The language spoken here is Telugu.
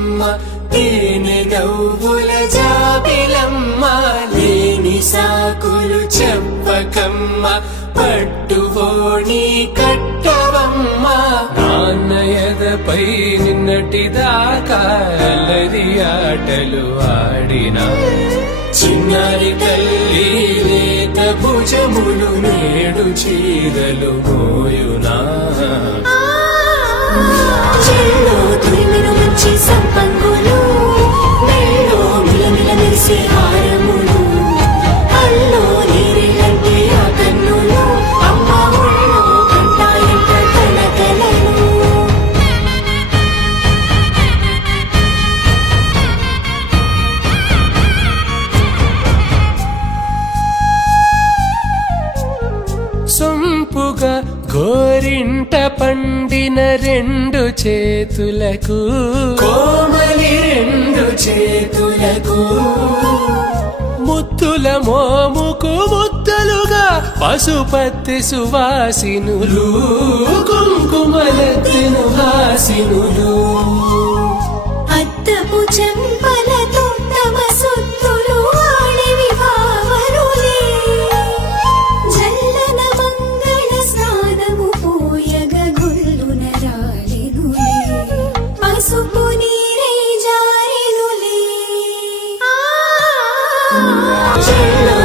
బతుకమ్మ తేనె నవ్వుల జాబిలమ్మ లేని సాకులు చెప్పకమ్మ పట్టువోణి కట్టవమ్మ నాన్నయదపై నిన్నటిదాకా అల్లరి ఆటలు ఆడినా చిన్నారి తల్లి లేత భుజములు నేడు చీరలు మోయునా చెల్లో తురిమిను మంచి సంపంగులు మెల్లో మిలమిల మెరిసే హారములు అల్లో నీరిలంటే ఆ కన్నులు అమ్మ ఒళ్ళో కంటాయంట కలకలను సొంపుగా గోరింట పండిన రెండు చేతులకు కోమలి రెండు చేతులకు ముత్తుల మోముకు ముద్దలుగా పసుపత్తి సువాసినులు కుంకుమలెత్తిను హాసినులు అద్దపు చెంపలతో తమ సుత్తులు ఆడివి భావరులే జల్లన మంగళ స్నానము పోయగ గుల్లున రాలినులే పసుపు నీరై జారినులే చెల్లో